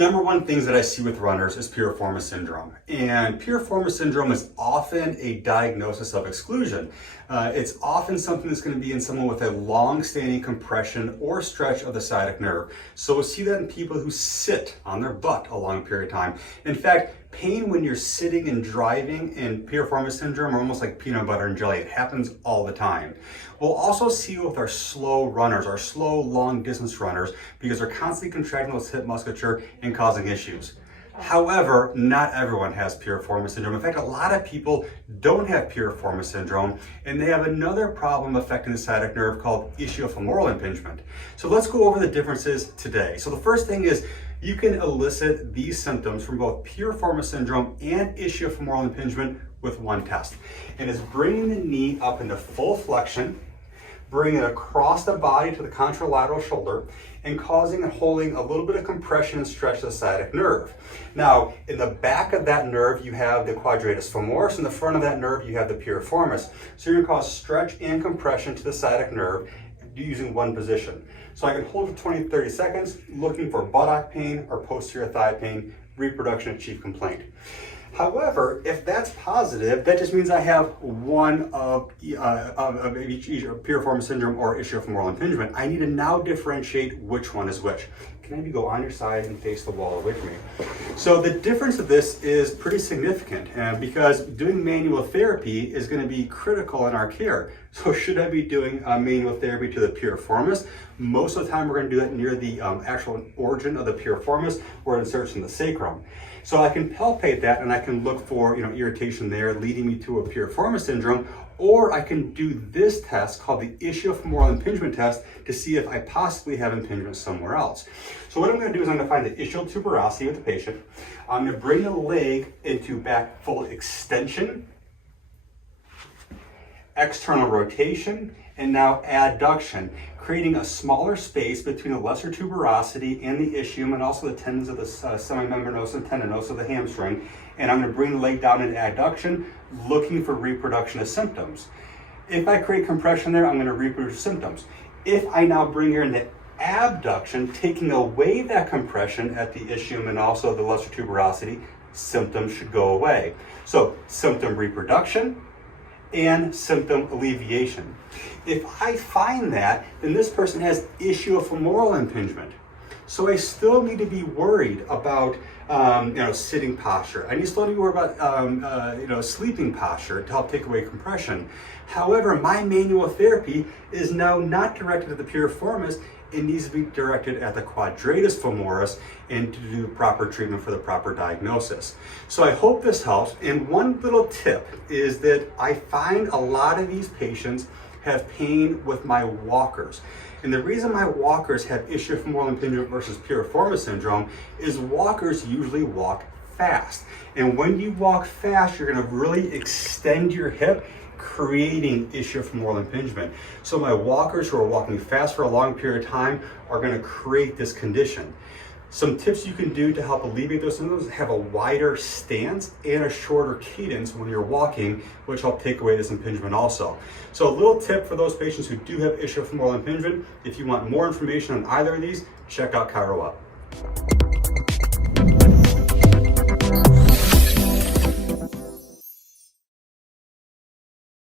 number one things that I see with runners is piriformis syndrome. And piriformis syndrome is often a diagnosis of exclusion. It's often something that's going to be in someone with a long-standing compression or stretch of the sciatic nerve. So we'll see that in people who sit on their butt a long period of time. In fact, pain when you're sitting and driving in piriformis syndrome are almost like peanut butter and jelly. It happens all the time. We'll also see with our slow runners, our slow long distance runners, because they're constantly contracting those hip musculature and causing issues. However, not everyone has piriformis syndrome. In fact, a lot of people don't have piriformis syndrome, and they have another problem affecting the sciatic nerve called ischiofemoral impingement. So let's go over the differences today. So the first thing is, you can elicit these symptoms from both piriformis syndrome and ischiofemoral impingement with one test. And it's bringing the knee up into full flexion, bringing it across the body to the contralateral shoulder, and causing and holding a little bit of compression and stretch of the sciatic nerve. Now, in the back of that nerve, you have the quadratus femoris. In the front of that nerve, you have the piriformis. So you're gonna cause stretch and compression to the sciatic nerve using one position. So I can hold for 20 to 30 seconds, looking for buttock pain or posterior thigh pain, reproduction of chief complaint. However, if that's positive, that just means I have one of each piriformis syndrome or ischiofemoral impingement. I need to now differentiate which one is which. Can I have you go on your side and face the wall away from me? So the difference of this is pretty significant because doing manual therapy is going to be critical in our care. So should I be doing manual therapy to the piriformis? Most of the time we're going to do that near the actual origin of the piriformis or inserts in the sacrum. So I can palpate that and I can look for irritation there leading me to a piriformis syndrome, or I can do this test called the ischiofemoral impingement test to see if I possibly have impingement somewhere else. So what I'm going to do is I'm going to find the ischial tuberosity with the patient. I'm going to bring the leg into back full extension, external rotation, and now adduction, creating a smaller space between the lesser tuberosity and the ischium and also the tendons of the semimembranosa and tendinosa of the hamstring. And I'm going to bring the leg down in adduction, looking for reproduction of symptoms. If I create compression there, I'm going to reproduce symptoms. If I now bring her into abduction, taking away that compression at the ischium and also the lesser tuberosity, symptoms should go away. So symptom reproduction and symptom alleviation. If I find that, then this person has ischiofemoral impingement. So I still need to be worried about sitting posture. I still need to worry about sleeping posture to help take away compression. However, my manual therapy is now not directed at the piriformis. It needs to be directed at the quadratus femoris and to do proper treatment for the proper diagnosis. So I hope this helps. And one little tip is that I find a lot of these patients have pain with my walkers. And the reason my walkers have ischiofemoral impingement versus piriformis syndrome is walkers usually walk fast. And when you walk fast, you're going to really extend your hip, creating ischiofemoral impingement. So my walkers who are walking fast for a long period of time are going to create this condition. Some tips you can do to help alleviate those symptoms: have a wider stance and a shorter cadence when you're walking, which help take away this impingement also. So a little tip for those patients who do have ischiofemoral impingement: if you want more information on either of these, check out ChiroUp.